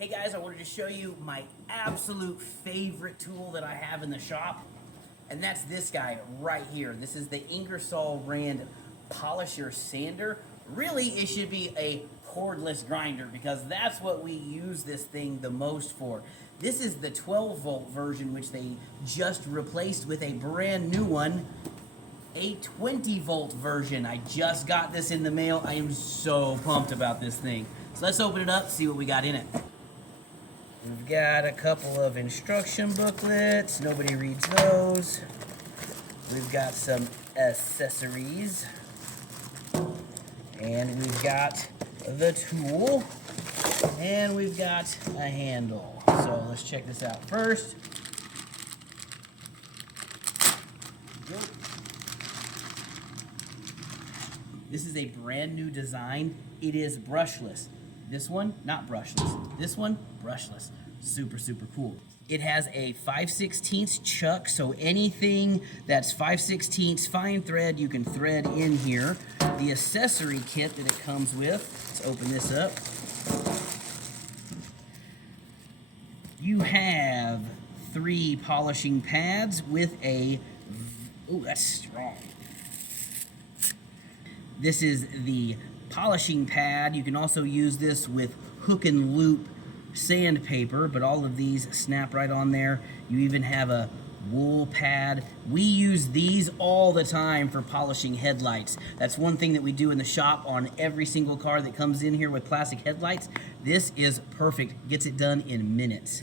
Hey guys, I wanted to show you my absolute favorite tool that I have in the shop, and that's this guy right here. This is the Ingersoll-Rand polisher sander. Really, it should be a cordless grinder because that's what we use this thing the most for. This is the 12-volt version, which they just replaced with a brand new one, a 20-volt version. I just got this in the mail. I am so pumped about this thing. So let's open it up, see what we got in it. We've got a couple of instruction booklets. Nobody reads those. We've got some accessories. And we've got the tool. And we've got a handle. So let's check this out first. This is a brand new design. It is brushless. This one, not brushless. This one, brushless. Super, super cool. It has a 5/16 chuck, so anything that's 5/16 fine thread, you can thread in here. The accessory kit that it comes with, let's open this up. You have 3 polishing pads with a, oh, that's strong. This is the polishing pad. You can also use this with hook and loop sandpaper, but all of these snap right on there. You even have a wool pad. We use these all the time for polishing headlights. That's one thing that we do in the shop on every single car that comes in here with plastic headlights. This is perfect. Gets it done in minutes.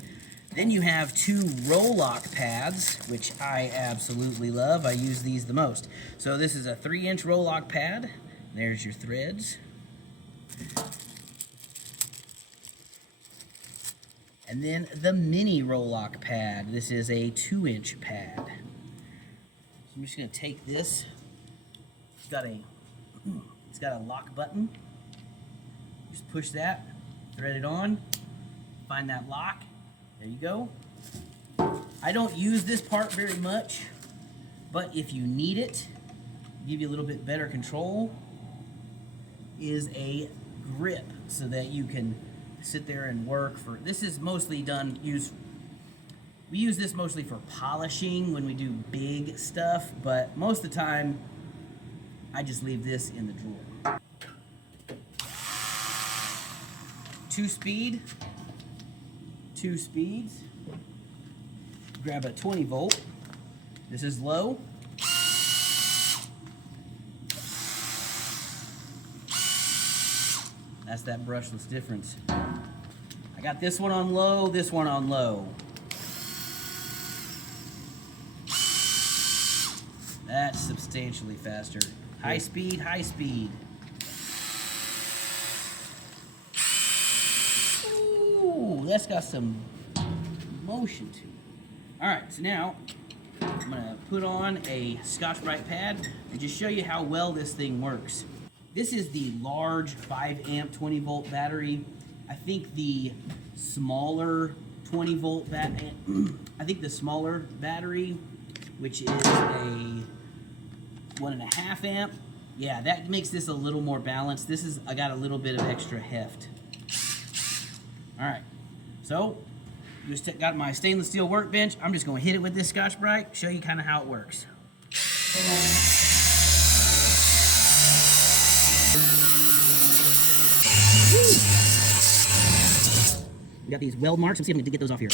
Then you have 2 Roloc pads, which I absolutely love. I use these the most. So this is a 3-inch Roloc pad. There's your threads. And then the mini Roloc pad. This is a 2-inch pad. So I'm just going to take this. It's got a lock button. Just push that, thread it on, find that lock. There you go. I don't use this part very much, but if you need it, give you a little bit better control, is a grip so that you can sit there and work for. This is mostly we use this mostly for polishing when we do big stuff, but most of the time I just leave this in the drawer. 2 speeds. Grab a 20 volt. This is low. That's that brushless difference. I got this one on low, this one on low. That's substantially faster. High speed, high speed. Ooh, that's got some motion to it. All right, so now I'm gonna put on a Scotch-Brite pad and just show you how well this thing works. This is the large 5 amp 20 volt battery. I think the smaller 20 volt battery, which is a 1.5 amp. Yeah, that makes this a little more balanced. I got a little bit of extra heft. All right, so just got my stainless steel workbench. I'm just gonna hit it with this Scotch-Brite, show you kind of how it works. We got these weld marks. Let's see if we can get those off here.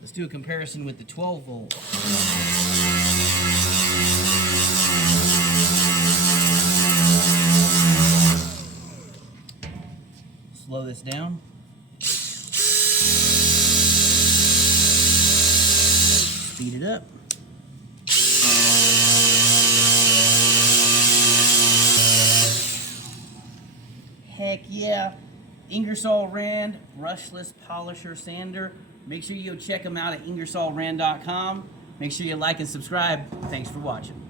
Let's do a comparison with the 12 volt. Slow this down. Speed it up. Heck yeah. Ingersoll-Rand brushless polisher sander. Make sure you go check them out at Ingersoll-Rand.com. Make sure you like and subscribe. Thanks for watching.